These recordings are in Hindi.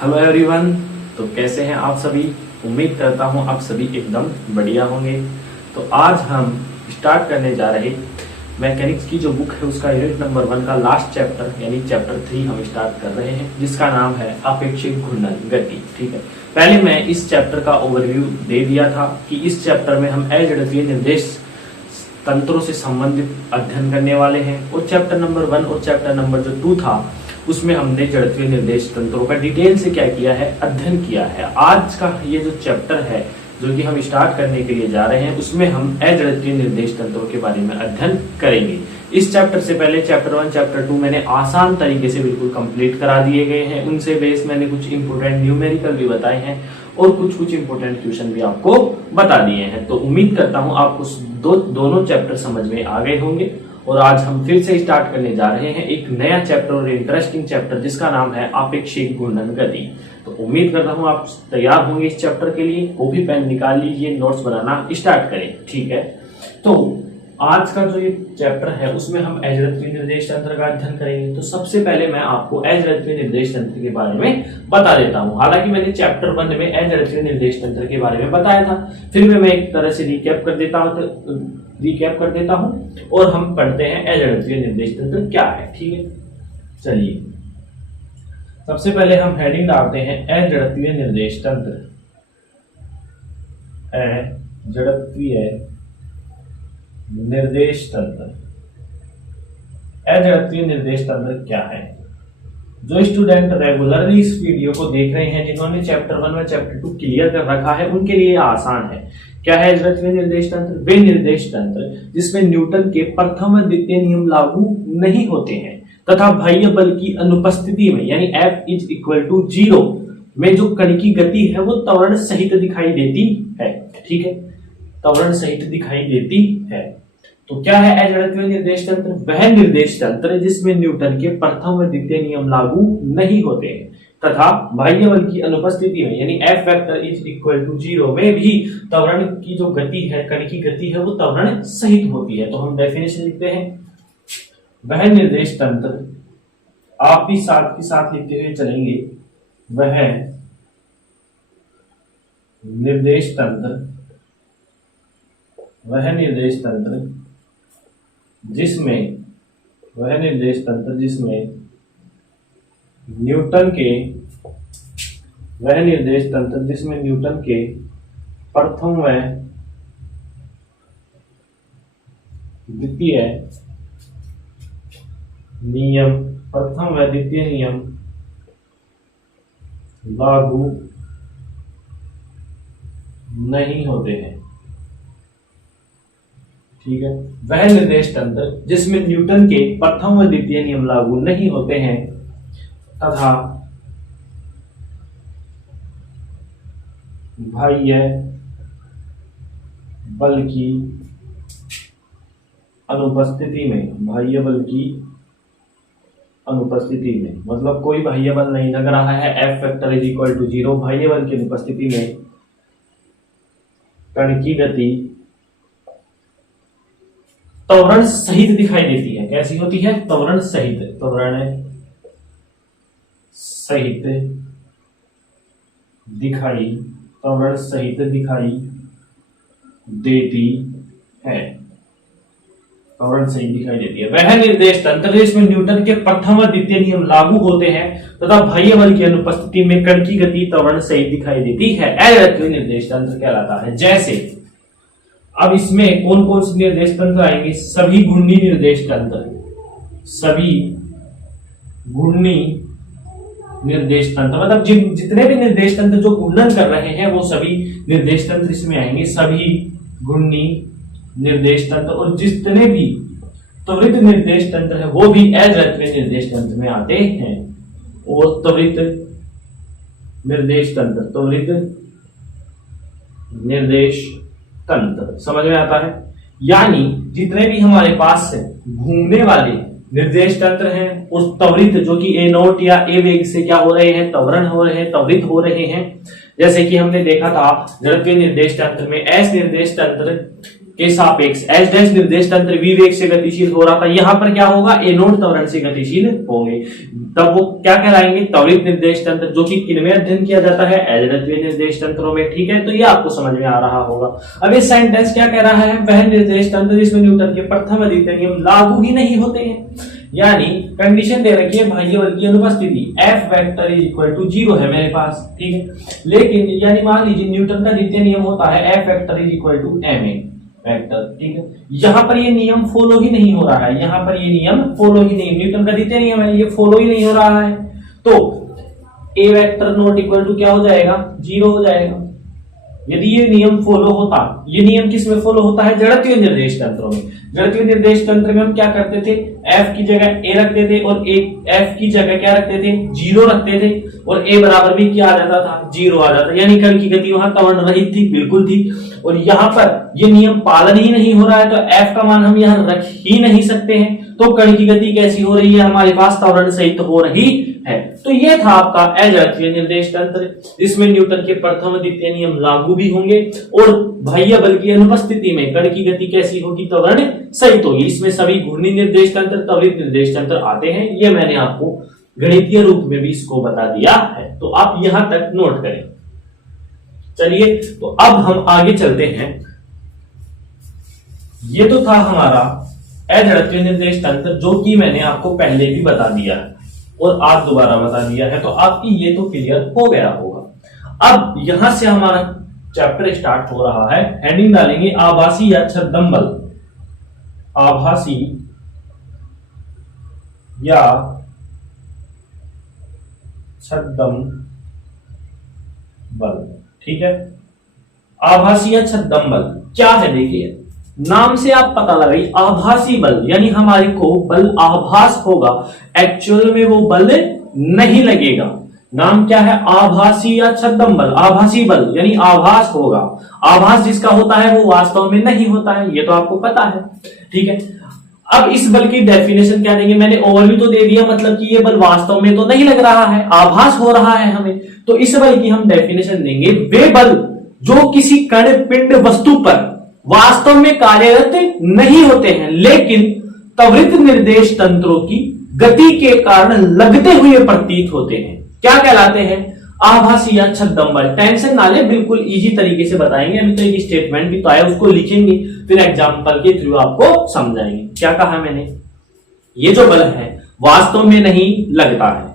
Hello everyone. तो कैसे हैं आप सभी। उम्मीद करता हूं आप सभी एकदम बढ़िया होंगे। तो आज हम स्टार्ट करने जा रहे मैकेनिक्स की जो बुक है उसका यूनिट नंबर 1 का लास्ट चैप्टर यानी चैप्टर 3 हम स्टार्ट कर रहे हैं, जिसका नाम है अपेक्षिक घूर्णन गति। ठीक है, पहले मैं इस चैप्टर का ओवरव्यू दे दिया था कि इस चैप्टर में हम अजड़त्वीय निर्देश तंत्रों से संबंधित अध्ययन करने वाले हैं। और चैप्टर नंबर 1 और चैप्टर नंबर जो 2 था उसमें हमने जड़त्वीय निर्देश तंत्रों का डिटेल से क्या किया है, अध्ययन किया है। आज का ये जो चैप्टर है जो कि हम स्टार्ट करने के लिए जा रहे हैं उसमें हम अजड़त्वीय निर्देश तंत्रों के बारे में अध्ययन करेंगे। इस चैप्टर से पहले चैप्टर 1 चैप्टर 2 मैंने आसान तरीके से बिल्कुल कंप्लीट करा दिए गए हैं। उनसे बेस मैंने कुछ इंपोर्टेंट न्यूमेरिकल भी बताए हैं और कुछ इंपोर्टेंट क्वेश्चन भी आपको बता दिए हैं। तो उम्मीद करता हूं आपको दोनों चैप्टर समझ में आ गए होंगे। और आज हम फिर से स्टार्ट करने जा रहे हैं एक नया चैप्टर और इंटरेस्टिंग चैप्टर जिसका नाम है अपेक्षिक घूर्णन गति। तो उम्मीद करता हूं आप तैयार होंगे इस चैप्टर के लिए। कॉपी पेन निकाल लीजिए, नोट्स बनाना स्टार्ट करें। ठीक है, तो आज का जो ये चैप्टर है उसमें हम अजड़त्वीय निर्देश तंत्र का अध्ययन करेंगे। तो सबसे पहले मैं आपको अजड़त्वीय निर्देश तंत्र के बारे में बता देता हूं। हालांकि मैंने चैप्टर 1 में अजड़त्वीय निर्देश तंत्र के बारे में बताया था, फिर मैं एक तरह से रिकैप कर देता हूं और हम पढ़ते हैं अजड़त्वीय निर्देश तंत्र क्या है। ठीक है, चलिए सबसे पहले हम हेडिंग डालते हैं अजड़त्वीय निर्देश तंत्र। अजड़त्वीय निर्देश तंत्र। अजड़त्वीय निर्देश तंत्र क्या है? जो स्टूडेंट रेगुलरली इस वीडियो को देख रहे हैं, जिन्होंने चैप्टर 1 व चैप्टर 2 क्लियर कर रखा है, उनके लिए आसान है। क्या है अजड़त्वीय निर्देश तंत्र? वे निर्देश तंत्र जिसमें न्यूटन के प्रथम व द्वितीय नियम लागू नहीं होते हैं तथा बाह्य बल की अनुपस्थिति में यानी F=0 में जो कण की गति है वो त्वरण सहित दिखाई देती है। ठीक है, त्वरण सहित दिखाई देती है। तो क्या है अजड़त्वीय निर्देश तंत्र? वह निर्देश तंत्र जिसमें न्यूटन के प्रथम व द्वितीय नियम लागू नहीं होते हैं तथा बाह्य बल की अनुपस्थिति में यानी F=0 में भी त्वरण की जो गति है, कण की गति है वो त्वरण सहित होती है। तो हम डेफिनेशन लिखते हैं, वह निर्देश तंत्र, आप भी साथ के साथ लिखते हुए चलेंगे, वह निर्देश तंत्र, वह निर्देश तंत्र जिसमें न्यूटन के प्रथम व द्वितीय नियम लागू नहीं होते हैं। ठीक है, वह निर्देश तंत्र जिसमें न्यूटन के प्रथम व द्वितीय नियम लागू नहीं होते हैं तथा बाह्य बल की अनुपस्थिति में मतलब कोई बाह्य बल नहीं लग रहा है, F=0 बाह्य बल की अनुपस्थिति में कण की गति त्वरण सहित दिखाई देती है। कैसी होती है? त्वरण सहित दिखाई देती है। वह निर्देश तंत्र जिसमें न्यूटन के प्रथम व द्वितीय नियम लागू होते हैं तथा बाह्य बल की अनुपस्थिति में कण की गति त्वरण सहित दिखाई देती है, अजड़त्वीय निर्देश तंत्र कहलाता है। जैसे अब इसमें कौन कौन से निर्देश तंत्र आएंगे? सभी घूर्णी निर्देश तंत्र, मतलब जितने भी निर्देश तंत्र जो घूर्णन कर रहे हैं वो सभी निर्देश तंत्र इसमें आएंगे, सभी घूर्णी निर्देश तंत्र। और जितने भी त्वरित निर्देश तंत्र है वो भी अजड़त्वीय निर्देश तंत्र में आते हैं। और त्वरित निर्देश तंत्र समझ में आता है, यानी जितने भी हमारे पास घूमने वाले निर्देश तंत्र हैं उस त्वरित जो कि a0 या a वेग से क्या हो रहे हैं, त्वरण हो रहे हैं, त्वरित हो रहे हैं। जैसे कि हमने देखा था जड़त्वीय निर्देश तंत्र में S निर्देश तंत्र के सापेक्ष एच डैश निर्देश तंत्र v वेग से गतिशील हो रहा था, यहां पर क्या होगा, a नोट त्वरण से गतिशील होंगे, तब वो क्या कहलाएंगे, त्वरित निर्देश तंत्र, जो कि किनमें अध्ययन किया जाता है, एलजबरीय निर्देश तंत्रों में। ठीक है, तो ये आपको समझ में आ रहा होगा। अब ये सेंटेंस क्या कह रहा है, वह निर्देश तंत्र जिसमें न्यूटन के प्रथम द्वितीय नियम लागू ही नहीं होते हैं, यानी कंडीशन दे रखी है बाह्य बल की अनुपस्थिति, f vector is equal to 0 है मेरे पास। ठीक है, लेकिन यानी मान लीजिए न्यूटन का द्वितीय नियम होता है f vector is equal to m a vector. ठीक है, यहाँ पर ये नियम फॉलो ही नहीं हो रहा है, यहाँ पर ये नियम फॉलो ही नहीं, न्यूटन का द्वितीय नियम है, ये फॉलो ही नहीं हो रहा है, तो ए वेक्टर नॉट इक्वल टू क्या हो जाएगा, 0 हो जाएगा। यदि ये नियम फॉलो होता, ये नियम किस में फॉलो होता है, जड़त्वीय निर्देश तंत्रों में। जड़त्वीय निर्देश तंत्र में हम क्या करते थे, एफ की जगह ए रखते थे और एफ की जगह क्या रखते थे, 0 रखते थे, और ए बराबर भी क्या आ जाता था, 0 आ जाता, यानी कण की गति वहां त्वरण रहित थी, बिल्कुल थी। और यहाँ पर ये नियम पालन ही नहीं हो रहा है, तो एफ का मान हम यहाँ रख ही नहीं सकते हैं, तो कण की गति कैसी हो रही है, हमारे पास त्वरण सहित हो रही है। तो ये था आपका अजड़त्वीय निर्देश तंत्र, जिसमें न्यूटन के प्रथम द्वितीय नियम लागू भी होंगे और बाह्य बल की अनुपस्थिति में कण की गति कैसी होगी, त्वरण सहित होगी। इसमें सभी घूर्णी निर्देश तंत्र, त्वरित निर्देश तंत्र आते हैं, ये मैंने आपको गणितीय रूप में भी इसको बता दिया है, तो आप यहां तक नोट करें। चलिए, तो अब हम आगे चलते हैं। ये तो था हमारा अजड़त्वीय निर्देश तंत्र, जो कि मैंने आपको पहले भी बता दिया है और आज दोबारा बता दिया है, तो आपकी ये तो क्लियर हो गया होगा। अब यहां से हमारा चैप्टर स्टार्ट हो रहा है, हेडिंग डालेंगे आभासी या छद्म बल। आभासी या छद्म बल। ठीक है, आभासी या छद्म बल क्या है, देखिए नाम से आप पता लगाइए, आभासी बल यानी हमारे को बल आभास होगा, एक्चुअल में वो बल नहीं लगेगा। नाम क्या है, आभासी या छद्म बल। आभासी बल यानी आभास होगा, आभास जिसका होता है वो वास्तव में नहीं होता है, ये तो आपको पता है। ठीक है, अब इस बल की डेफिनेशन क्या देंगे, मैंने ओवरव्यू तो दे दिया, मतलब कि ये बल वास्तव में तो नहीं लग रहा है, आभास हो रहा है हमें, तो इस बल की हम डेफिनेशन देंगे, वे बल जो किसी कण पिंड वस्तु पर वास्तव में कार्यरत नहीं होते हैं, लेकिन त्वरित निर्देश तंत्रों की गति के कारण लगते हुए प्रतीत होते हैं, क्या कहलाते हैं, आभासी या छद्म बल। टेंशन ना ले, बिल्कुल इजी तरीके से बताएंगे। अभी तो एक स्टेटमेंट भी तो आया, उसको लिखेंगे, फिर एग्जाम्पल के थ्रू आपको समझाएंगे। क्या कहा मैंने, ये जो बल है वास्तव में नहीं लगता है,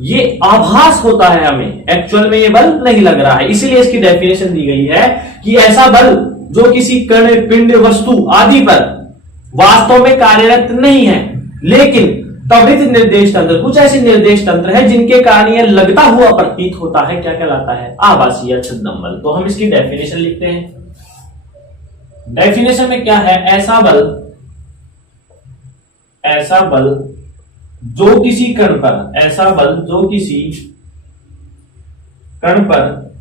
ये आभास होता है हमें, एक्चुअल में ये बल नहीं लग रहा है, इसीलिए इसकी डेफिनेशन दी गई है कि ऐसा बल जो किसी कण पिंड वस्तु आदि पर वास्तव में कार्यरत नहीं है, लेकिन त्वरित निर्देश तंत्र, कुछ ऐसे निर्देश तंत्र है जिनके कारण यह लगता हुआ प्रतीत होता है, क्या कहलाता है, आभासी या छद्म बल। तो हम इसकी डेफिनेशन लिखते हैं। डेफिनेशन में क्या है, ऐसा बल जो किसी कण पर, ऐसा बल जो किसी कण पर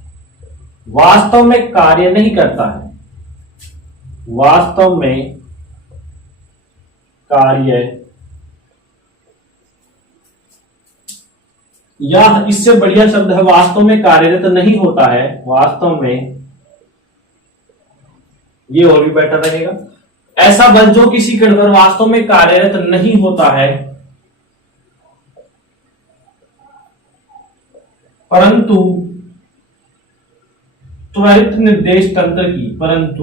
वास्तव में कार्य नहीं करता है, वास्तव में कार्य, या इससे बढ़िया शब्द है वास्तव में कार्यरत नहीं होता है, वास्तव में, ये और भी बेटर रहेगा। ऐसा बल जो किसी कण पर वास्तव में कार्यरत नहीं होता है, परंतु त्वरित निर्देश तंत्र की, त्वरित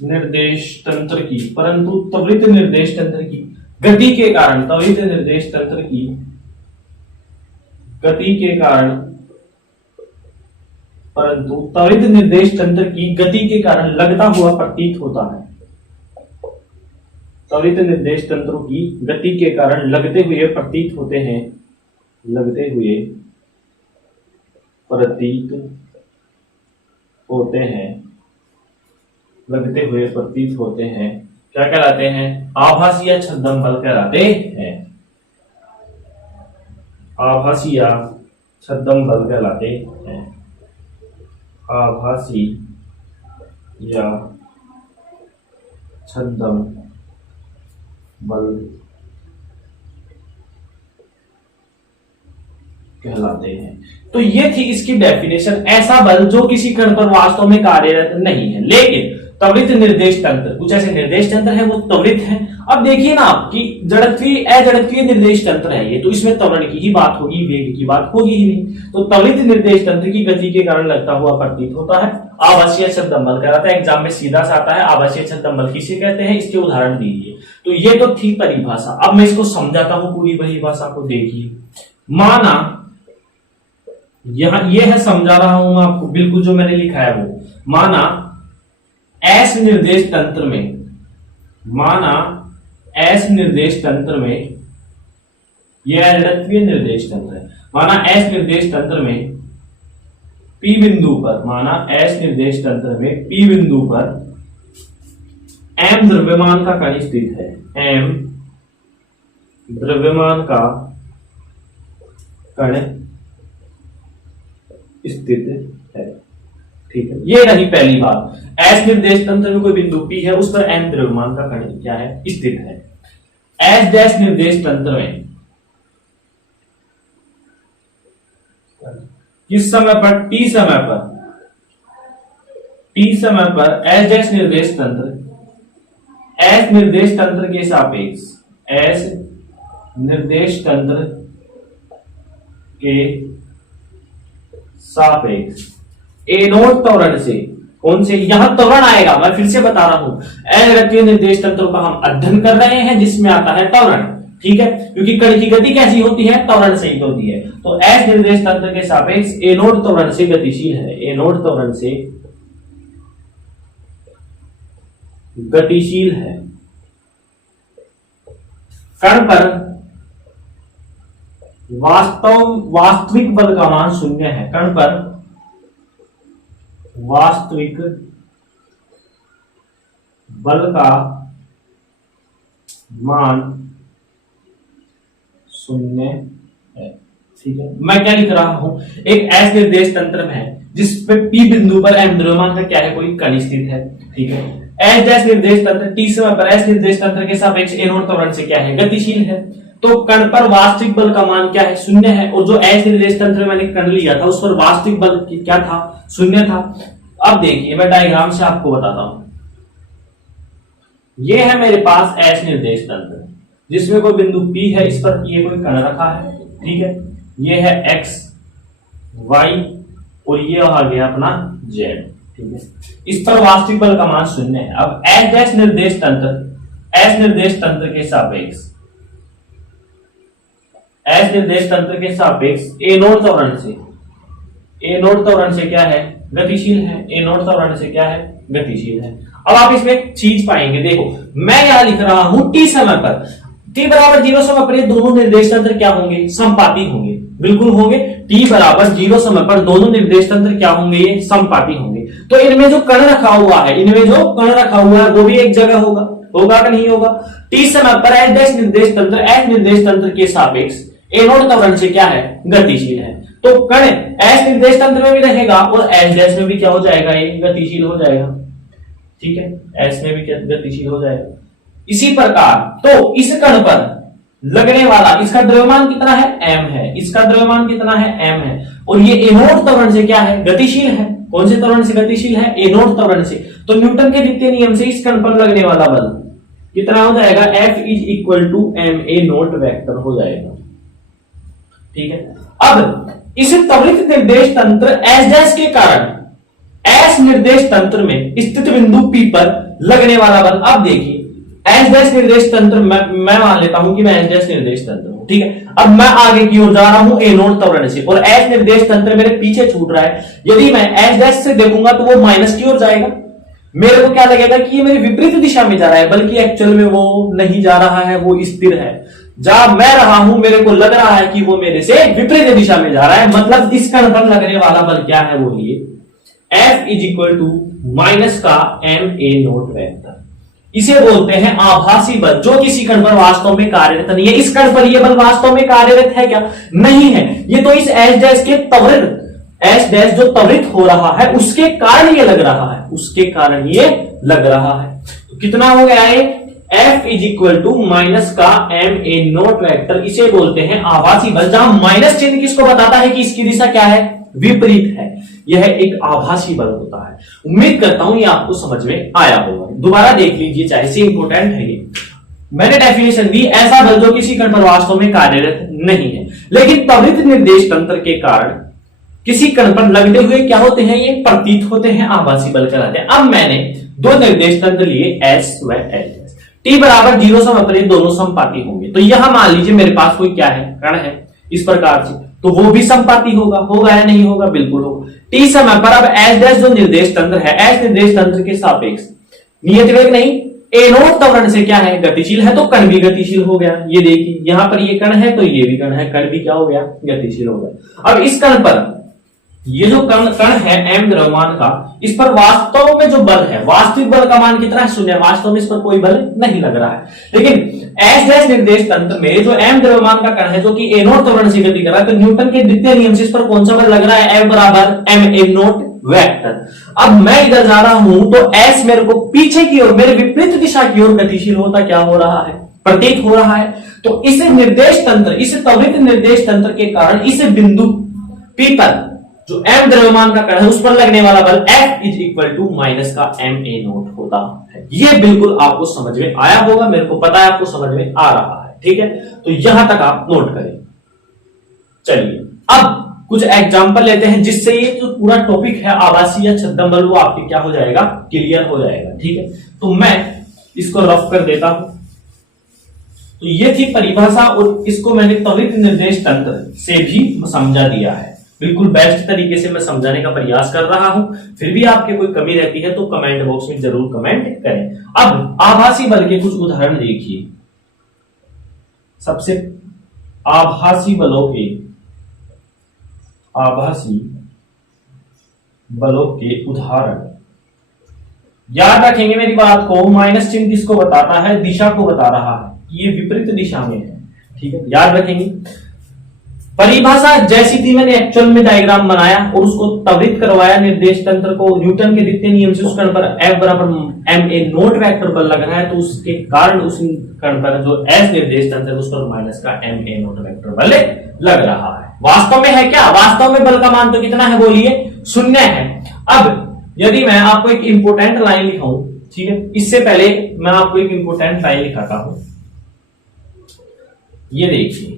निर्देश तंत्र की गति के कारण, त्वरित निर्देश तंत्र की गति के कारण, परंतु त्वरित निर्देश तंत्र की गति के कारण लगता हुआ प्रतीत होता है, त्वरित निर्देश तंत्रों की गति के कारण लगते हुए प्रतीत होते हैं, लगते हुए प्रतीत होते हैं, क्या कहलाते हैं, आभासी या छद्म बल कहलाते हैं, आभासी या छद्म बल कहलाते हैं, आभासी या छद्म बल कहलाते हैं। तो ये थी इसकी डेफिनेशन, ऐसा बल जो किसी कण पर वास्तव में कार्यरत नहीं है लेकिन त्वरित निर्देश तंत्र, कुछ ऐसे निर्देश तंत्र है वो त्वरित है। अब देखिए ना कि जड़त्वीय अजड़त्वीय निर्देश तंत्र है ये, तो इसमें त्वरण की ही बात होगी, वेग की बात होगी ही नहीं। तो त्वरित निर्देश तंत्र की गति के कारण लगता हुआ प्रतीत होता है। आभासीय छद्मबल कहलाता है, एग्जाम में सीधा सा आता है आभासीय छद्मबल किसे कहते हैं, इसके उदाहरण दीजिए। तो ये तो थी परिभाषा, अब मैं इसको समझाता हूं पूरी परिभाषा को। देखिए माना यहां ये है, समझा रहा हूं मैं आपको बिल्कुल जो मैंने लिखा है वो। माना एस निर्देश तंत्र में, माना एस निर्देश तंत्र में, यह अजड़त्वीय निर्देश तंत्र है। माना एस निर्देश तंत्र में पी बिंदु पर, माना एस निर्देश तंत्र में पी बिंदु पर एम द्रव्यमान का कण स्थित है, एम द्रव्यमान का कण स्थित है। ठीक है, ये रही पहली बात। एस निर्देश तंत्र में कोई बिंदु P है, उस पर एम द्रव्यमान का कण क्या है, स्थित है। एस डैश निर्देश तंत्र में किस समय पर, T समय पर, T समय पर एस डैश निर्देश तंत्र, एस निर्देश तंत्र के सापेक्ष, एस निर्देश तंत्र के सापेक्ष ए नोट त्वरण से, कौन से, यहां त्वरण आएगा, मैं फिर से बता रहा हूं, अजड़त्वीय निर्देश तंत्रों का हम अध्ययन कर रहे हैं जिसमें आता है त्वरण। ठीक है, क्योंकि कण की गति कैसी होती है, त्वरण से ही होती है। तो एस निर्देश तंत्र के सापेक्ष ए नोट त्वरण से गतिशील है, ए नोट त्वरण से गतिशील है। कण पर वास्तविक बल का मान शून्य है, कण पर वास्तविक बल का मान शून्य है। ठीक है, मैं क्या लिख रहा हूं, एक एस निर्देश तंत्र में है जिसपे पी बिंदु पर एम द्रव्यमान का क्या है, कोई कण स्थित है। ठीक है, एस डैश निर्देश तंत्र टी समय पर एस निर्देश तंत्र के सापेक्ष ए नोट त्वरण से क्या है, गतिशील है। तो कण पर वास्तविक बल का मान क्या है, शून्य है। और जो एस निर्देश तंत्र में मैंने कण लिया था उस पर वास्तविक बल क्या था, शून्य था। अब देखिए मैं डायग्राम से आपको बताता हूं, ये है मेरे पास एस निर्देश तंत्र जिसमें कोई बिंदु P है, इस पर ये कोई कण रखा है। ठीक है, ये है x y और ये आ गया अपना z। ठीक है, इस पर वास्तविक बल का मान शून्य है। अब एस डैश निर्देश तंत्र, एस निर्देश तंत्र के सापेक्ष, एस निर्देश तंत्र के सापेक्ष ए नोट त्वरण से, ए नोट त्वरण से क्या है, गतिशील है। ए नोट त्वरण से क्या है, गतिशील है। अब आप इसमें एक चीज पाएंगे, देखो मैं यहां लिख रहा हूं टी समय पर, टी बराबर 0 समय पर ये दोनों निर्देश तंत्र क्या होंगे, समपाती होंगे, बिल्कुल होंगे। टी बराबर 0 समय पर दोनों निर्देश तंत्र क्या होंगे, ये समपाती होंगे। तो इनमें जो कण रखा हुआ है, इनमें जो कण रखा हुआ है वो भी एक जगह होगा, होगा कि नहीं होगा। टी समय पर एस डैश निर्देश तंत्र, एस निर्देश तंत्र के सापेक्ष ए नोट त्वरण से क्या है, गतिशील है। तो कण एस निर्देश तंत्र में भी रहेगा और एस डैश में भी क्या हो जाएगा, ये गतिशील हो जाएगा। ठीक है, एस में भी गतिशील हो जाएगा। इसी प्रकार तो इस कण पर लगने वाला, इसका द्रव्यमान कितना है, m है, इसका द्रव्यमान कितना है, m है। और ये ए नोट त्वरण से क्या है, गतिशील है। कौन से त्वरण से गतिशील है, ए नोट त्वरण से। तो न्यूटन के द्वितीय नियम से इस कण पर लगने वाला बल कितना हो जाएगा, F is equal to m a nought vector हो जाएगा। ठीक है, अब इस त्वरित निर्देश तंत्र एस डैश के कारण एस निर्देश तंत्र में स्थित बिंदु P पर लगने वाला बल, अब देखिए एस डैश निर्देश तंत्र, मैं मान लेता हूं कि मैं एस डैश निर्देश तंत्र हूं। ठीक है, अब मैं आगे की ओर जा रहा हूं ए नोट त्वरण से और एस निर्देश तंत्र मेरे पीछे छूट रहा है। यदि मैं एस डैश से देखूंगा तो वो माइनस की ओर जाएगा, मेरे को क्या लगेगा कि ये मेरी विपरीत दिशा में जा रहा है, बल्कि एक्चुअल में वो नहीं जा रहा है, वो स्थिर है। जहां मैं रहा हूं मेरे को लग रहा है कि वो मेरे से विपरीत दिशा में जा रहा है, मतलब इस कण पर लगने वाला बल क्या है, वो ये F is equal to minus का एम ए नोट वेक्टर। इसे बोलते हैं आभासी बल, जो किसी कण पर वास्तव में कार्यरत नहीं है। इस कण पर यह बल वास्तव में कार्यरत है क्या, नहीं है। ये तो इस एस डैश के त्वरित, एस डैश जो त्वरित हो रहा है उसके कारण ये लग रहा है, उसके कारण ये लग रहा है। तो कितना हो गया है, F is equal to minus का एम ए नोट वेक्टर, इसे बोलते हैं आभासी बल, जहां माइनस चिन्ह किसको बताता है कि इसकी दिशा क्या है, विपरीत है। यह एक आभासी बल होता है। उम्मीद करता हूं ये आपको समझ में आया होगा। दोबारा देख लीजिए, चाहे से इंपोर्टेंट है ये। मैंने डेफिनेशन दी, ऐसा बल जो किसी कण पर वास्तव में कार्यरत नहीं है, लेकिन त्वरित निर्देश तंत्र के कारण किसी कण पर लगते हुए क्या होते हैं, ये प्रतीत होते हैं, आभासी बल कहलाते हैं। अब मैंने दो निर्देश तंत्र लिए, एस व एल। टी बराबर 0 सम अपने दोनों समपाती होंगे। तो यहां मान लीजिए मेरे पास कोई क्या है, कण है इस प्रकार से, तो वो भी समपाती होगा या नहीं होगा, बिल्कुल होगा। टी समय पर अब एस डैश जो निर्देश तंत्र है, एस निर्देश तंत्र के सापेक्ष नियत वेग नहीं, ए नोट त्वरण से क्या है, गतिशील है, तो कण भी गतिशील हो गया। ये देखिए यहां पर ये कण है तो ये भी कण है, कण भी क्या हो गया, गतिशील हो गया। अब इस कण पर ये जो कण है m द्रव्यमान का, इस पर वास्तव में जो बल है, वास्तविक बल का मान कितना है, 0। वास्तव में इस पर कोई बल नहीं लग रहा है। लेकिन एस डैश निर्देश तंत्र में जो m द्रव्यमान का कण है जो कि a नोट त्वरण से गति कर रहा है, तो न्यूटन के द्वितीय नियम से इस पर कौन सा बल लग रहा है, F बराबर m a नोट वेक्टर। अब मैं इधर जा रहा हूं तो s मेरे को पीछे की ओर, मेरे विपरीत दिशा की ओर गतिशील होता क्या हो रहा है, प्रतीत हो रहा है। तो इस निर्देश तंत्र, इस त्वरित निर्देश तंत्र के कारण इस बिंदु P पर जो m द्रव्यमान का कण है उस पर लगने वाला बल F is equal to minus का m a नोट होता है। ये बिल्कुल आपको समझ में आया होगा, मेरे को पता है आपको समझ में आ रहा है, ठीक है। तो यहां तक आप नोट करें। चलिए अब कुछ एग्जांपल लेते हैं जिससे ये जो पूरा टॉपिक है आभासी या छद्म बल, वो आपके क्या हो जाएगा, क्लियर हो जाएगा, ठीक है। तो मैं इसको रफ कर देता हूं। तो ये थी परिभाषा और इसको मैंने त्वरित निर्देश तंत्र से भी समझा दिया है। बिल्कुल बेस्ट तरीके से मैं समझाने का प्रयास कर रहा हूं। फिर भी आपके कोई कमी रहती है तो कमेंट बॉक्स में जरूर कमेंट करें। अब आभासी बल के कुछ उदाहरण देखिए। सबसे आभासी बलों के उदाहरण याद रखेंगे मेरी बात को। माइनस चिन्ह किसको बताता है, दिशा को बता रहा है, ये विपरीत दिशा में है, ठीक है, याद रखेंगे। परिभाषा जैसी थी, मैंने एक्चुअल में डायग्राम बनाया और उसको त्वरित करवाया निर्देश तंत्र को, न्यूटन के द्वितीय नियम से उस कण पर F बराबर m a नोट वेक्टर बल लग रहा है, तो उसके कारण उस कण पर जो S निर्देश तंत्र है उस पर माइनस का m a नोट वेक्टर बल लग रहा है। वास्तव में है क्या, वास्तव में बल का मान तो कितना है, बोलिए 0 है। अब यदि मैं आपको एक इंपोर्टेंट लाइन लिखाऊं, ठीक है, इससे पहले मैं आपको एक इंपोर्टेंट लाइन लिखाता हूं। ये देखिए,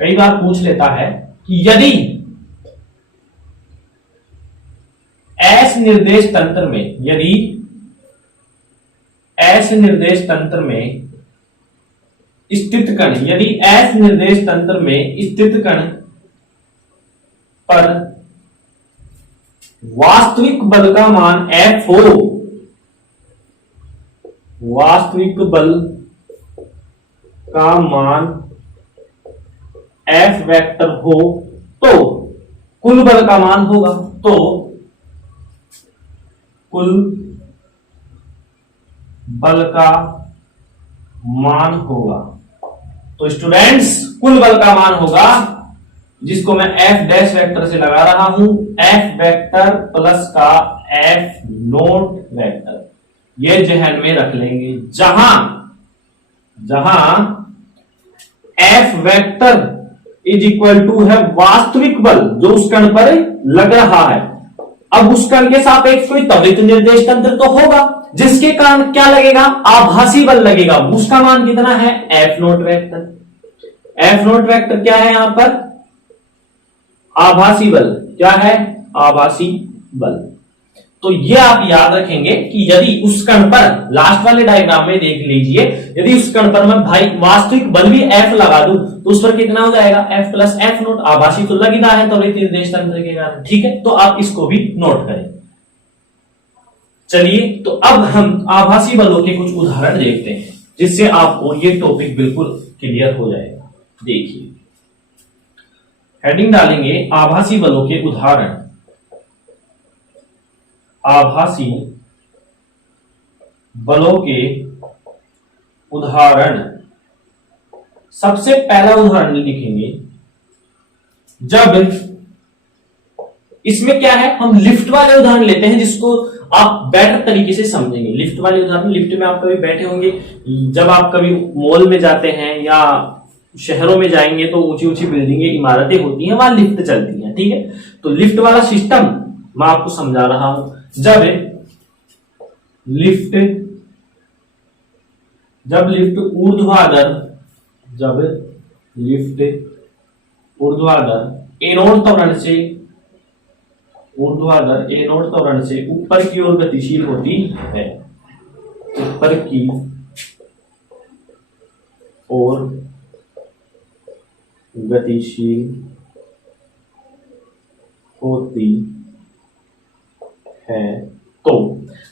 कई बार पूछ लेता है कि यदि S निर्देश तंत्र में, यदि S निर्देश तंत्र में स्थित कण, यदि S निर्देश तंत्र में स्थित कण पर वास्तविक बल का मान F हो, वास्तविक बल का मान F वेक्टर हो, तो कुल बल का मान होगा, तो कुल बल का मान होगा। तो स्टूडेंट्स कुल बल का मान होगा, जिसको मैं F डैश वेक्टर से लगा रहा हूं, F वेक्टर प्लस का F नोट वेक्टर। ये जहन में रख लेंगे। जहां F vector is equal to है वास्तविक बल जो उस कण पर लग रहा है। अब उस कण के सापेक्ष कोई त्वरित निर्देश तंत्र तो होगा, जिसके कारण क्या लगेगा, आभासी बल लगेगा। उसका मान कितना है, F nought vector. F nought vector क्या है, यहां पर आभासी बल क्या है, आभासी बल। तो ये आप याद रखेंगे कि यदि उस कण पर, लास्ट वाले डायग्राम में देख लीजिए, यदि उस कण पर मैं भाई वास्तविक बल भी F लगा दूं तो उस पर कितना हो जाएगा, F प्लस F नोट। आभासी तो लग ही रहा है त्वरित निर्देश तंत्र के कारण, ठीक है। तो आप इसको भी नोट करें। चलिए, तो अब हम आभासी बलों के कुछ उदाहरण देखते हैं, जिससे आपको ये टॉपिक बिल्कुल क्लियर हो जाएगा। देखिए, हेडिंग डालेंगे आभासी बलों के उदाहरण। आभासी बलों के उदाहरण। सबसे पहला उदाहरण लिखेंगे, जब इसमें क्या है, हम लिफ्ट वाले उदाहरण लेते हैं, जिसको आप बेटर तरीके से समझेंगे। लिफ्ट वाले उदाहरण, लिफ्ट में आप कभी बैठे होंगे, जब आप कभी मॉल में जाते हैं या शहरों में जाएंगे तो ऊंची ऊंची बिल्डिंगें, इमारतें होती हैं, वहां लिफ्ट चलती है, ठीक है। तो लिफ्ट वाला सिस्टम मैं आपको समझा रहा हूं। जब लिफ्ट ऊर्ध्वाधर एनोड त्वरण से ऊपर की ओर गतिशील होती है, ऊपर की ओर गतिशील होती है, तो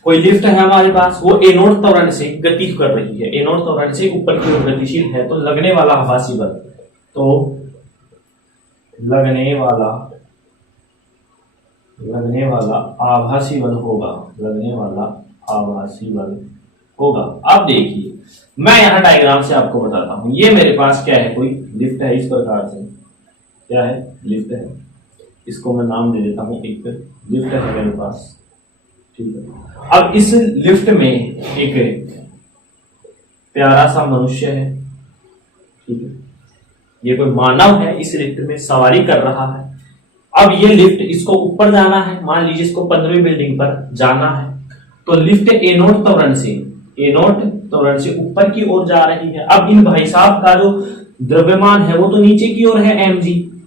कोई लिफ्ट है हमारे पास, वो एनोड त्वरण से गति कर रही है, एनोड त्वरण से ऊपर की ओर गतिशील है, तो लगने वाला आभासी बल, लगने वाला आभासी बल होगा। अब देखिए, मैं यहां डायग्राम से आपको बताता हूं। ये मेरे पास क्या है, कोई लिफ्ट है, इस प्रकार से क्या है, लिफ्ट है, इसको मैं नाम दे देता हूं, एक लिफ्ट है मेरे पास, ठीक है। अब इस लिफ्ट में एक प्यारा सा मनुष्य है, ठीक है, ये कोई मानव है, इस लिफ्ट में सवारी कर रहा है। अब ये लिफ्ट, इसको ऊपर जाना है, मान लीजिए इसको 15वीं बिल्डिंग पर जाना है, तो लिफ्ट एनोड त्वरण से ऊपर की ओर जा रही है। अब इन भाई साहब का जो द्रव्यमान है वो तो नीचे की ओर है, mg,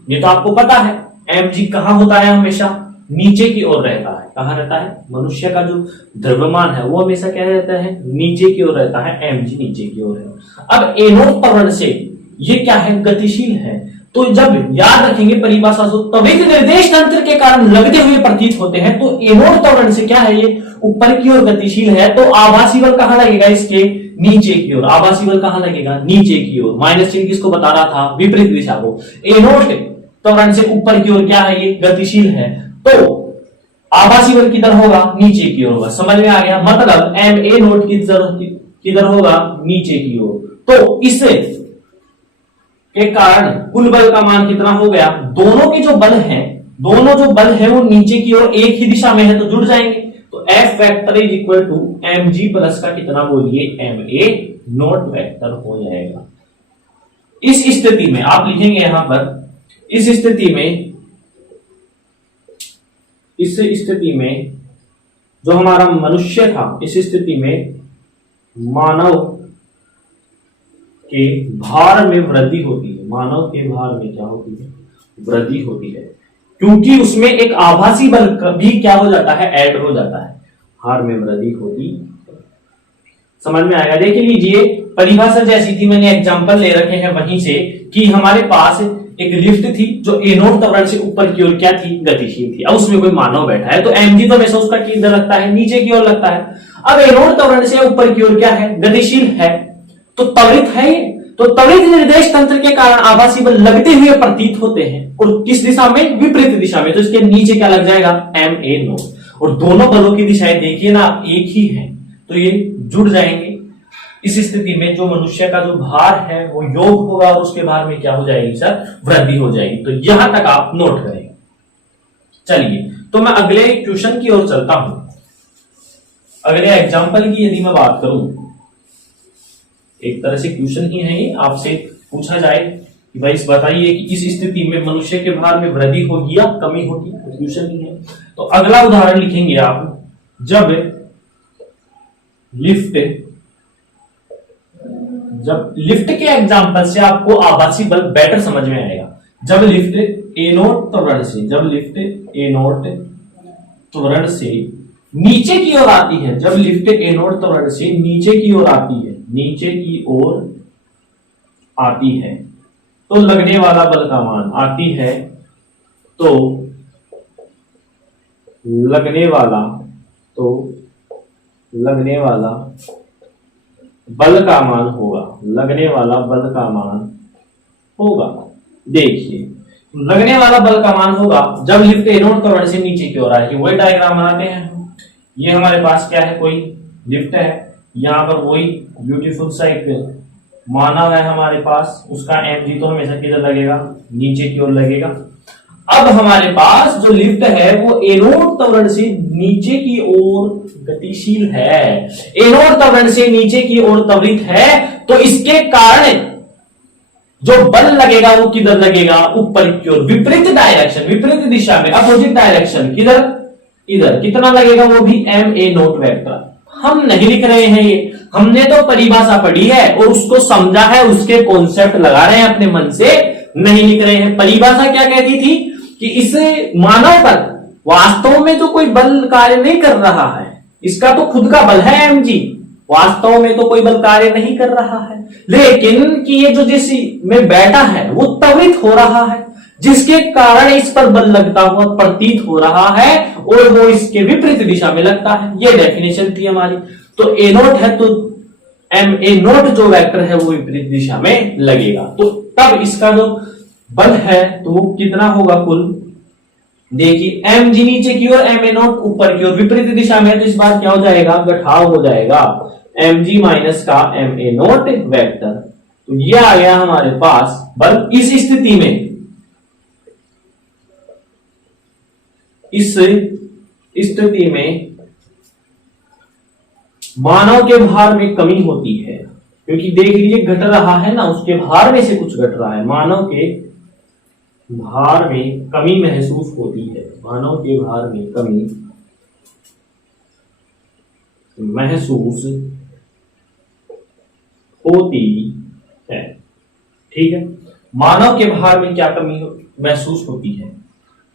ये तो आपको पता है। mg कहां होता है, हमेशा नीचे की ओर रहता है। कहां रहता है, मनुष्य का जो द्रव्यमान है वो हमेशा क्या रहता है, नीचे की ओर रहता है, mg नीचे की ओर है। अब एनोड त्वरण से ये क्या है, गतिशील है, तो जब याद रखेंगे परिभाषा को, त्वरित निर्देश तंत्र के कारण लगते हुए प्रतीत होते हैं, तो एनोड त्वरण से क्या है, ये ऊपर की ओर गतिशील है, तो आभासी बल कहां लगेगा, इसके नीचे की ओर। आभासी बल कहां लगेगा, नीचे की ओर। माइनस चिन्ह किसको बता रहा था, विपरीत दिशा को। एनोड त्वरण से ऊपर की ओर क्या है, ये गतिशील है, तो आभासी बल किधर होगा, नीचे की ओर होगा। समझ में आ गया, मतलब एम ए नोट किधर होगा, नीचे की ओर। तो इससे के कारण कुल बल का मान कितना हो गया, दोनों के जो बल है वो नीचे की ओर एक ही दिशा में है, तो जुड़ जाएंगे। तो F vector is equal to mg plus का कितना बोलिए, ma नोट वेक्टर हो जाएगा। इस स्थिति में आप लिखेंगे यहां पर, इस स्थिति में जो हमारा मनुष्य था, इस स्थिति में मानव के भार में वृद्धि होती है। मानव के भार में क्या होती है, वृद्धि होती है, क्योंकि उसमें एक आभासी बल भी क्या हो जाता है, ऐड हो जाता है। भार में वृद्धि होती है। समझ में आएगा। देख लीजिए, परिभाषा जैसी थी, मैंने एग्जांपल ले रखे हैं वहीं से, कि हमारे पास एक लिफ्ट थी जो एनोड त्वरण से ऊपर की ओर क्या थी, गतिशील थी। अब उसमें कोई मानव बैठा है, तो mg तो हमेशा उसका किधर लगता है, नीचे की ओर लगता है। अब एनोड त्वरण से ऊपर की ओर क्या है, गतिशील है, तो त्वरित है ये, तो त्वरित निर्देश तंत्र के कारण आभासी बल लगते हुए प्रतीत होते हैं, और किस दिशा में, विपरीत दिशा में। तो इसके नीचे क्या लग जाएगा, ma नोट। और दोनों बलों की दिशाएं देखिए ना, एक ही है, तो ये जुड़ जाएंगे। इस स्थिति में जो मनुष्य का जो भार है वो योग होगा, और उसके भार में क्या हो जाएगी सर, वृद्धि हो जाएगी। तो यहां तक आप नोट करेंगे। चलिए, तो मैं अगले क्वेश्चन की ओर चलता हूं। अगले एग्जाम्पल की यदि मैं बात करूं, एक तरह से क्वेश्चन ही है ये, आपसे पूछा जाए कि भाई बताइए कि इस स्थिति में मनुष्य के भार में वृद्धि होगी या कमी होगी, तो क्वेश्चन ही है। तो अगला उदाहरण लिखेंगे आप, जब लिफ्ट के एग्जांपल से आपको आभासी बल बेटर समझ में आएगा। जब लिफ्ट एनोड त्वरण से नीचे की ओर आती है, जब लिफ्ट एनोड त्वरण से नीचे की ओर आती है, तो लगने वाला बल का मान लगने वाला बल का मान होगा। देखिए, लगने वाला बल का मान होगा जब लिफ्ट एनोड त्वरण से नीचे की ओर आएगी। वही डायग्राम बनाते हैं। ये हमारे पास क्या है, कोई लिफ्ट है, यहां पर वही ब्यूटीफुल सा एक मानव है हमारे पास, उसका mg तो हमेशा किधर लगेगा, नीचे की ओर लगेगा। अब हमारे पास जो लिफ्ट है वो एनोड त्वरण से नीचे की ओर गतिशील है, एनोड त्वरण से नीचे की ओर त्वरित है, तो इसके कारण जो बल लगेगा वो किधर लगेगा, ऊपर की ओर, विपरीत डायरेक्शन, विपरीत दिशा में, अपोजिट डायरेक्शन, किधर, इधर। कितना लगेगा, वो भी एम ए नोट वेक्टर। हम नहीं लिख रहे हैं ये, हमने तो परिभाषा पढ़ी है और उसको समझा है, उसके कॉन्सेप्ट लगा रहे हैं अपने मन से, नहीं लिख रहे हैं। परिभाषा क्या कहती थी कि इस मानव पर वास्तव में तो कोई बल कार्य नहीं कर रहा है, इसका तो खुद का बल है mg, वास्तव में तो कोई बल कार्य नहीं कर रहा है, लेकिन कि ये जो जिस में बैठा है वो त्वरित हो रहा है, जिसके कारण इस पर बल लगता हुआ प्रतीत हो रहा है और वो इसके विपरीत दिशा में लगता है। ये डेफिनेशन थी हमारी। तो ए नोट है तो एम ए नोट जो वेक्टर है वो विपरीत दिशा में लगेगा, तो तब इसका जो बल है तो वो कितना होगा कुल, देखिए एम जी नीचे की ओर, एम ए नोट ऊपर की ओर, विपरीत दिशा में, तो इस बार क्या हो जाएगा, घटाव हो जाएगा, एम जी माइनस का एम ए नोट वेक्टर। तो ये आ गया हमारे पास बल। इस स्थिति में, इस स्थिति में मानव के भार में कमी होती है, क्योंकि देख लीजिए घट रहा है ना, उसके भार में से कुछ घट रहा है, मानव के भार में कमी महसूस होती है, मानव के भार में कमी महसूस होती है। ठीक है, मानव के भार में क्या कमी महसूस होती है,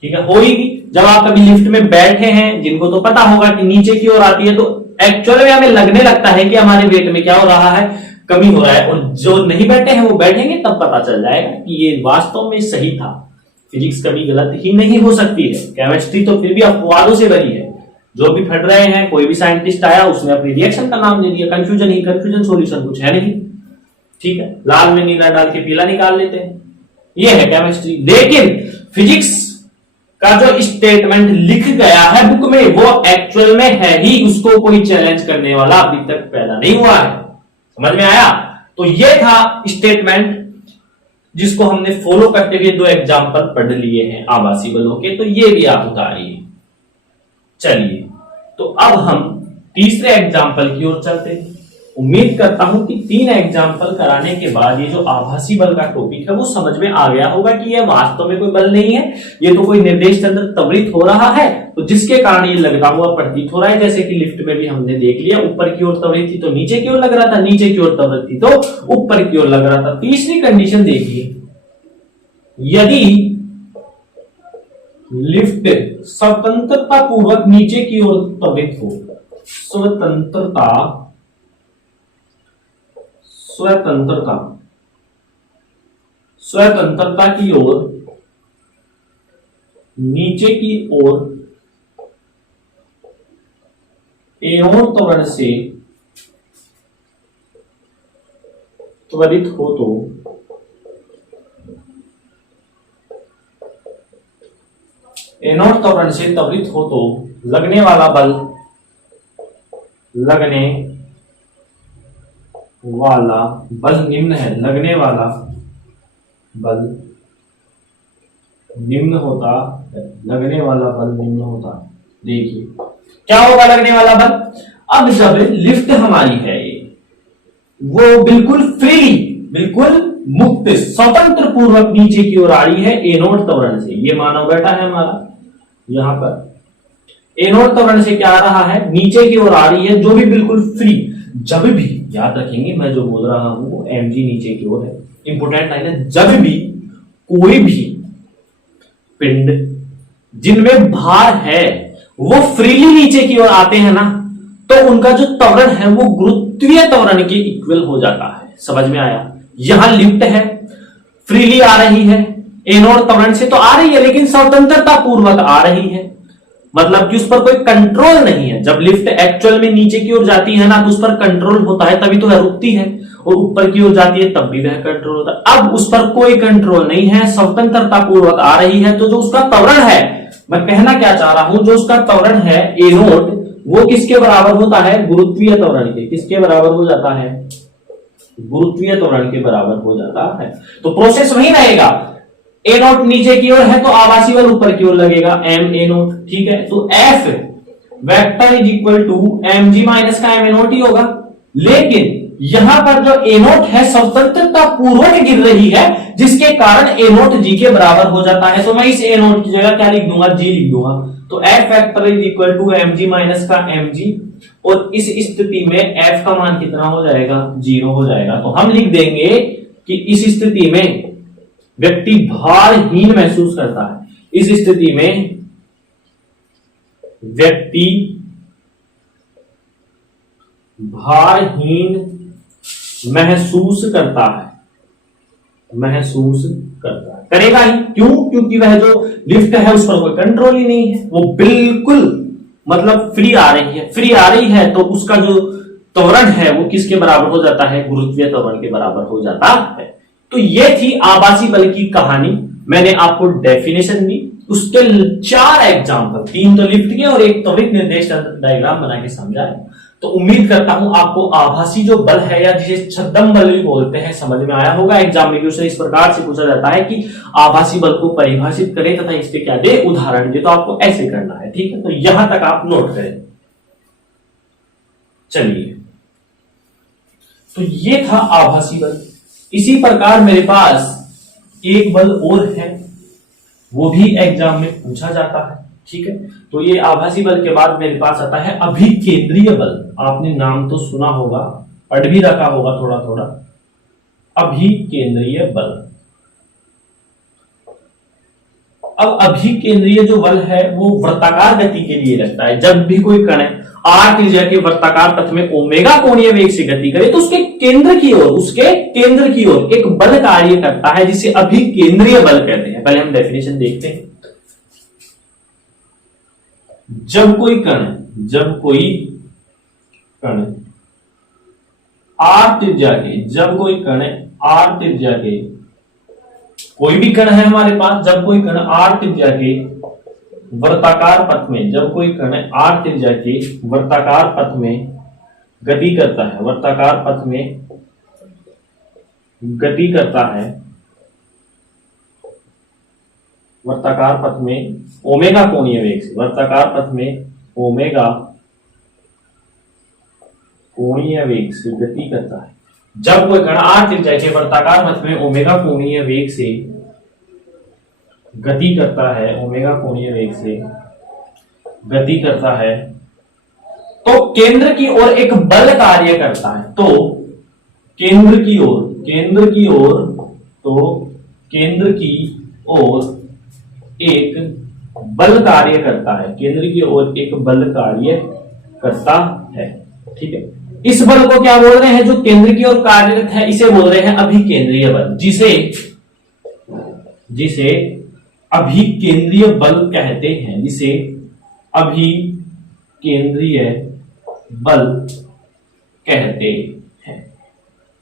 ठीक है, होगी। जब आप कभी लिफ्ट में बैठे हैं, जिनको तो पता होगा कि नीचे की ओर आती है, तो एक्चुअल में हमें लगने लगता है कि हमारे वेट में क्या हो रहा है, कमी हो रहा है, और जो नहीं बैठे हैं वो बैठेंगे तब पता चल जाएगा कि ये वास्तव में सही था। फिजिक्स कभी गलत ही नहीं हो सकती है, केमिस्ट्री तो फिर भी अपवादों से भरी है। जो भी फट रहे हैं, कोई भी साइंटिस्ट आया उसने अपनी रिएक्शन का नाम दे दिया, कंफ्यूजन ही कंफ्यूजन, सॉल्यूशन कुछ है नहीं। ठीक है, लाल में नीला डाल के पीला निकाल लेते हैं, ये है केमिस्ट्री। लेकिन फिजिक्स का जो स्टेटमेंट लिख गया है बुक में वो एक्चुअल में है ही, उसको कोई चैलेंज करने वाला अभी तक पैदा नहीं हुआ है। समझ में आया? तो ये था स्टेटमेंट जिसको हमने फॉलो करते हुए 2 एग्जाम्पल पढ़ लिए हैं आभासी बलों के, तो ये भी आप उतारिए। चलिए, तो अब हम तीसरे एग्जाम्पल की ओर चलते हैं। उम्मीद करता हूं कि 3 एग्जाम्पल कराने के बाद ये जो आभासी बल का टॉपिक है वो समझ में आ गया होगा कि ये वास्तव में कोई बल नहीं है, ये तो कोई निर्देश तंत्र त्वरित हो रहा है, तो जिसके कारण ये लगता हुआ प्रतीत हो रहा है। जैसे कि लिफ्ट में भी हमने देख लिया, ऊपर की ओर त्वरित थी तो नीचे की ओर लग रहा था, नीचे की ओर त्वरित थी तो ऊपर की ओर लग रहा था। तीसरी कंडीशन देखिए, यदि लिफ्ट स्वतंत्रता पूर्वक नीचे की ओर त्वरित हो, स्वतंत्रता की ओर नीचे की ओर एनोड त्वरण से त्वरित हो तो एनोड त्वरण से त्वरित हो तो लगने वाला बल निम्न है, लगने वाला बल निम्न होता है, लगने वाला बल निम्न होता है। देखिए क्या होगा लगने वाला बल, अब जब लिफ्ट हमारी है वो बिल्कुल फ्रीली, बिल्कुल मुक्त स्वतंत्र पूर्वक नीचे की ओर आ रही है एनोड त्वरण से, ये मानव बैठा है हमारा यहां पर, एनोड त्वरण से क्या आ रहा है, नीचे की ओर आ रही है, जो भी बिल्कुल फ्री। जब भी याद रखेंगे मैं जो बोल रहा हूं वो mg नीचे की ओर है, इंपोर्टेंट लाइन है, जब भी कोई भी पिंड जिनमें भार है वो फ्रीली नीचे की ओर आते हैं ना, तो उनका जो त्वरण है वो गुरुत्वीय त्वरण के इक्वल हो जाता है। समझ में आया? यहां लिफ्ट है, फ्रीली आ रही है, एनोड त्वरण से तो आ रही है लेकिन स्वतंत्रता पूर्वक आ रही है, मतलब कि उस पर कोई कंट्रोल नहीं है। जब लिफ्ट एक्चुअल में नीचे की ओर जाती है ना तो उस पर कंट्रोल होता है, तभी तो वह रुकती है, और ऊपर की ओर जाती है तब भी वह कंट्रोल होता है। अब उस पर कोई कंट्रोल नहीं है, स्वतंत्रता पूर्वक आ रही है, तो जो उसका त्वरण है, मैं कहना क्या चाह रहा हूं, जो उसका त्वरण है एनोड, वो किसके बराबर होता है, गुरुत्वीय त्वरण के। किसके बराबर हो जाता है, गुरुत्वीय त्वरण के बराबर हो जाता है। तो प्रोसेस वही रहेगा, ए नोट नीचे की ओर है तो आभासी बल ऊपर की ओर लगेगा, एम ए नोट, ठीक है। तो f vector is equal to m g minus का एम ए नोट ही होगा। लेकिन यहां पर जो ए नोट है स्वतंत्रता पूर्वक गिर रही है, जिसके कारण ए नोट जी के बराबर हो जाता है। तो मैं इस ए नोट की जगह क्या लिख दूंगा, जी लिख दूंगा। तो f vector is equal to m g minus का एम जी, और इस स्थिति में एफ का मान कितना हो जाएगा, 0 हो जाएगा। तो हम लिख देंगे कि इस स्थिति में व्यक्ति भारहीन महसूस करता है। इस स्थिति में व्यक्ति भारहीन महसूस करता है, करेगा ही। क्यों? क्योंकि वह जो लिफ्ट है उस पर कोई कंट्रोल ही नहीं है, वो बिल्कुल मतलब फ्री आ रही है। तो उसका जो त्वरण है वो किसके बराबर हो जाता है, गुरुत्वीय त्वरण के बराबर हो जाता है। तो ये थी आभासी बल की कहानी। मैंने आपको डेफिनेशन दी, उसके 4 एग्जाम्पल, 3 तो लिफ्ट के और 1 त्वरित निर्देश डायग्राम बना के समझाया। तो उम्मीद करता हूं आपको आभासी जो बल है या जिसे छद्म बल भी बोलते हैं समझ में आया होगा। एग्जाम में क्वेश्चन इस प्रकार से पूछा जाता है कि आभासी बल को परिभाषित करें तथा इसके क्या दे उदाहरण दे, तो आपको ऐसे करना है, ठीक है। तो यहां तक आप नोट करें। चलिए, तो ये था आभासी बल। इसी प्रकार मेरे पास एक बल और है, वो भी एग्जाम में पूछा जाता है, ठीक है। तो ये आभासी बल के बाद मेरे पास आता है अभिकेंद्रीय बल। आपने नाम तो सुना होगा, पढ़ भी रखा होगा थोड़ा थोड़ा। अभिकेंद्रीय बल। अब अभिकेंद्रीय जो बल है वो वृत्ताकार गति के लिए लगता है। जब भी कोई कण आर त्रिज्या के वृत्ताकार पथ में ओमेगा कोणीय वेग से गति करे तो उसके केंद्र की ओर एक बल कार्य करता है, जिसे अभिकेंद्रीय बल कहते हैं। पहले हम डेफिनेशन देखते हैं। जब कोई कण आर त्रिज्या के कोई भी कण है हमारे पास, जब कोई कण आर त्रिज्या के वर्ताकार पथ में गति ओमेगा कोणीय वेग से, वर्ताकार पथ में ओमेगा कोणीय वेग से गति करता है। जब कोई कण आर त्रिज्या के वर्ताकार पथ में ओमेगा कोणीय वेग से गति करता है, तो केंद्र की ओर एक बल कार्य करता है। तो केंद्र की ओर एक बल कार्य करता है, ठीक है। इस बल को क्या बोल रहे हैं, जो केंद्र की ओर कार्यरत है, इसे बोल रहे हैं अभिकेंद्रीय बल, जिसे अभिकेंद्रीय बल कहते हैं,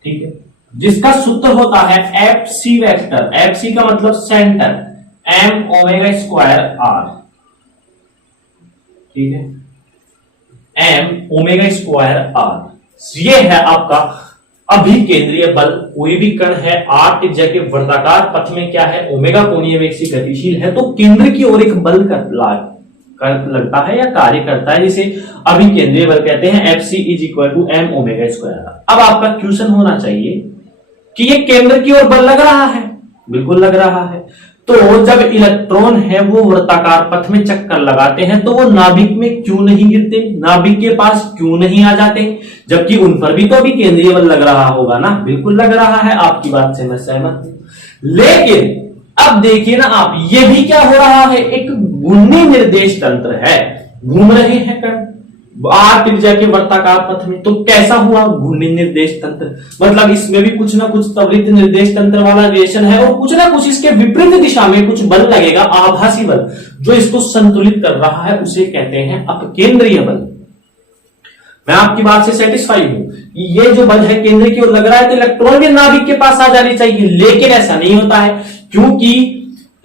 ठीक है। जिसका सूत्र होता है f c vector. F c का मतलब centre, m omega square r, ठीक है, एम ओमेगा स्क्वायर आर। ये है आपका अभिकेंद्रीय बल। कोई भी कण है आर त्रिज्या के वर्ताकार पथ में क्या है, ओमेगा कोणीय वेग से गतिशील है, तो केंद्र की ओर एक बल लगता है या कार्य करता है, जिसे अभिकेंद्रीय बल कहते हैं। F c is equal to m omega square r. अब आपका क्वेश्चन होना चाहिए कि ये केंद्र की ओर बल लग रहा है, बिल्कुल लग रहा है। तो जब इलेक्ट्रॉन है वो वृत्ताकार पथ में चक्कर लगाते हैं तो वो नाभिक में क्यों नहीं गिरते, नाभिक के पास क्यों नहीं आ जाते, जबकि उन पर भी तो अभी केंद्रीय बल लग रहा होगा ना। बिल्कुल लग रहा है, आपकी बात से मैं सहमत हूं। लेकिन अब देखिए ना आप, ये भी क्या हो रहा है, एक घूर्णी निर्देश तंत्र है, घूम रहे हैं कण आर त्रिज्या के वर्ताकार पथ में। तो कैसा हुआ घूर्णी निर्देश तंत्र, मतलब इसमें भी कुछ ना कुछ त्वरित निर्देश तंत्र वाला रिलेशन है, और कुछ ना कुछ इसके विपरीत दिशा में कुछ बल लगेगा, आभासी बल, जो इसको संतुलित कर रहा है, उसे कहते हैं अपकेंद्रीय बल। मैं आपकी बात से सेटिस्फाई हूं, ये जो बल है केंद्र की ओर लग रहा है तो इलेक्ट्रॉन भी नाभिक के पास आ जानी चाहिए, लेकिन ऐसा नहीं होता है, क्योंकि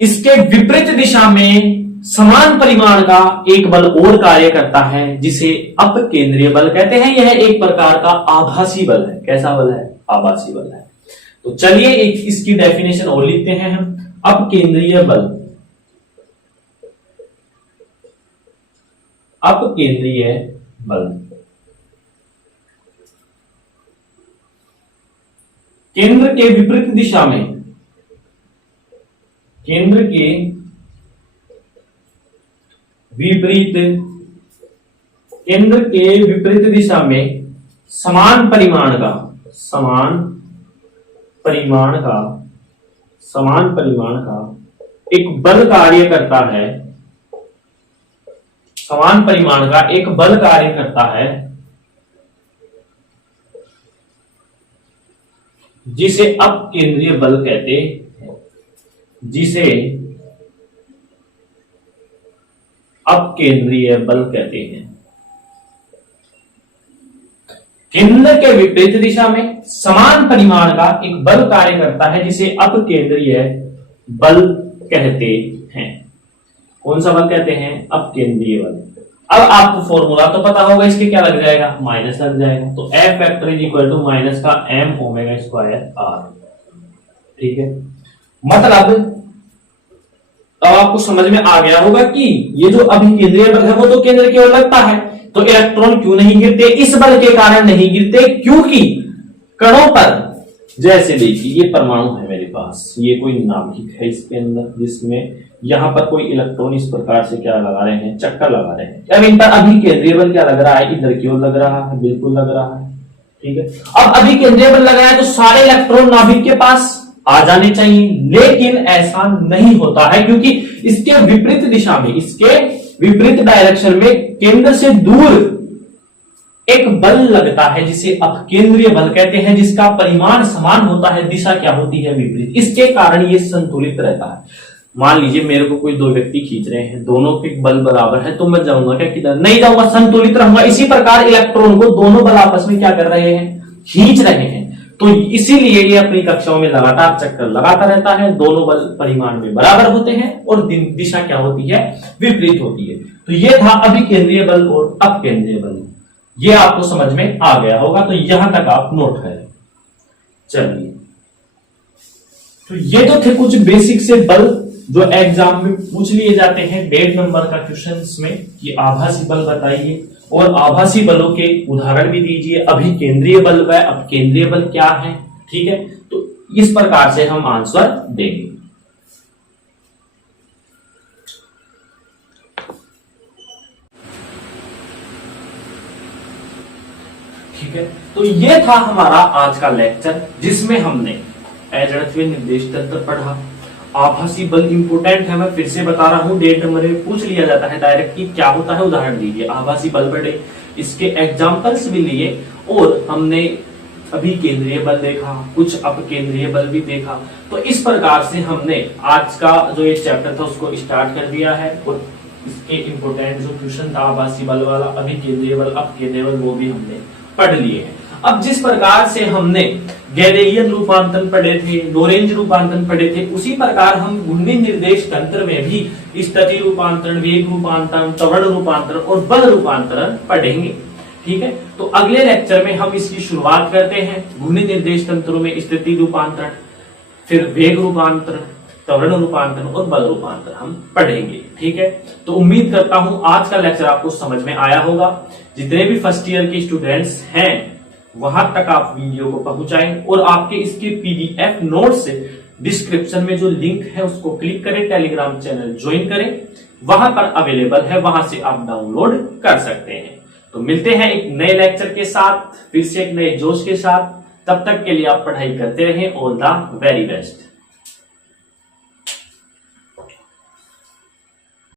इसके विपरीत दिशा में समान परिमाण का एक बल और कार्य करता है, जिसे अपकेंद्रीय बल कहते हैं। यह एक प्रकार का आभासी बल है। कैसा बल है, आभासी बल है। तो चलिए एक इसकी डेफिनेशन और लिखते हैं हम। अपकेंद्रीय बल, अपकेंद्रीय बल केंद्र के विपरीत दिशा में, केंद्र के विपरीत, केंद्र के विपरीत दिशा में समान परिमाण का, समान परिमाण का, समान परिमाण का एक बल कार्य करता है, समान परिमाण का एक बल कार्य करता है जिसे अपकेंद्रीय बल कहते हैं, जिसे अपकेंद्रीय बल कहते हैं। केंद्र के विपरीत दिशा में समान परिमाण का एक बल कार्य करता है जिसे अपकेंद्रीय बल कहते हैं। कौन सा बल कहते हैं? अपकेंद्रीय बल। अब आपको फॉर्मूला तो पता होगा, इसके क्या लग जाएगा? माइनस लग जाएगा। तो F factor is equal to minus का m ओमेगा स्क्वायर r। ठीक है, मतलब अब आपको समझ में आ गया होगा कि ये जो अभिकेंद्रीय बल है वो तो केंद्र की ओर लगता है, तो इलेक्ट्रॉन क्यों नहीं गिरते? इस बल के कारण नहीं गिरते, क्योंकि कणों पर, जैसे देखिए ये परमाणु है मेरे पास, ये कोई नाभिक है इसके अंदर, जिसमें यहां पर कोई इलेक्ट्रॉन इस प्रकार से क्या लगा रहे हैं? चक्कर लगा रहे हैं। अब इन पर अभिकेंद्रीय बल क्या लग रहा है? इधर की ओर लग रहा है, बिल्कुल लग रहा है। ठीक है, अब अभिकेंद्रीय बल लग रहा है तो सारे इलेक्ट्रॉन नाभिक के पास आ जाने चाहिए, लेकिन ऐसा नहीं होता है, क्योंकि इसके विपरीत दिशा में, इसके विपरीत डायरेक्शन में केंद्र से दूर एक बल लगता है जिसे अपकेंद्रीय बल कहते हैं, जिसका परिमाण समान होता है, दिशा क्या होती है? विपरीत। इसके कारण ये संतुलित रहता है। मान लीजिए मेरे को कोई दो व्यक्ति खींच रहे हैं, दोनों के बल बराबर है, तो मैं जाऊंगा क्या? किधर? नहीं जाऊंगा, संतुलित रहूंगा। इसी प्रकार इलेक्ट्रॉन को दोनों बल आपस में क्या कर रहे हैं? खींच रहे हैं। तो इसीलिए ये अपनी कक्षाओं में लगातार चक्कर लगाता रहता है, दोनों बल परिमाण में बराबर होते हैं और दिशा क्या होती है? विपरीत होती है। तो ये था अभिकेंद्रीय बल और अपकेंद्रीय बल। ये आपको समझ में आ गया होगा, तो यहां तक आप नोट करें। चलिए, तो ये तो थे कुछ बेसिक से बल जो एग्जाम में पूछ लिए जाते हैं 1.5 नंबर का क्वेश्चंस में, कि आभासी बल बताइए और आभासी बलों के उदाहरण भी दीजिए, अभिकेंद्रीय बल व अपकेंद्रीय बल क्या है। ठीक है, तो इस प्रकार से हम आंसर देंगे। ठीक है, तो ये था हमारा आज का लेक्चर, जिसमें हमने एजड़त्वीय निर्देश तंत्र पढ़ा। आभासी बल इंपोर्टेंट है, मैं फिर से बता रहा हूं, 1.5 नंबर में पूछ लिया जाता है डायरेक्ट कि क्या होता है, उदाहरण दीजिए। आभासी बल पढ़े, इसके एग्जाम्पल्स भी लिए, और हमने अभिकेंद्रीय बल देखा, कुछ अपकेंद्रीय बल भी देखा। तो इस प्रकार से हमने आज का जो ये चैप्टर था उसको स्टार्ट कर दिया है, और इसके इंपोर्टेंट जो क्वेश्चन था आभासी बल वाला, अभिकेंद्रीय बल, अपकेंद्रीय बल, वो भी हमने पढ़ लिए हैं। अब जिस प्रकार से हमने गैलेलियन रूपांतरण पढ़े थे, लोरेंज रूपांतरण पढ़े थे, उसी प्रकार हम घूर्णी निर्देश तंत्र में भी स्थिति रूपांतरण, वेग रूपांतरण, त्वरण रूपांतरण और बल रूपांतरण पढ़ेंगे। ठीक है, तो अगले लेक्चर में हम इसकी शुरुआत करते हैं। घूर्णी निर्देश तंत्रों में स्थिति रूपांतरण, फिर वेग रूपांतरण, त्वरण रूपांतरण और बल रूपांतरण हम पढ़ेंगे। ठीक है, तो उम्मीद करता हूं आज का लेक्चर आपको समझ में आया होगा। जितने भी फर्स्ट ईयर के स्टूडेंट्स हैं वहां तक आप वीडियो को पहुंचाएं, और आपके इसके पीडीएफ नोट्स डिस्क्रिप्शन में जो लिंक है उसको क्लिक करें, टेलीग्राम चैनल ज्वाइन करें, वहां पर अवेलेबल है, वहां से आप डाउनलोड कर सकते हैं। तो मिलते हैं एक नए लेक्चर के साथ, फिर से एक नए जोश के साथ। तब तक के लिए आप पढ़ाई करते रहें। All the very best.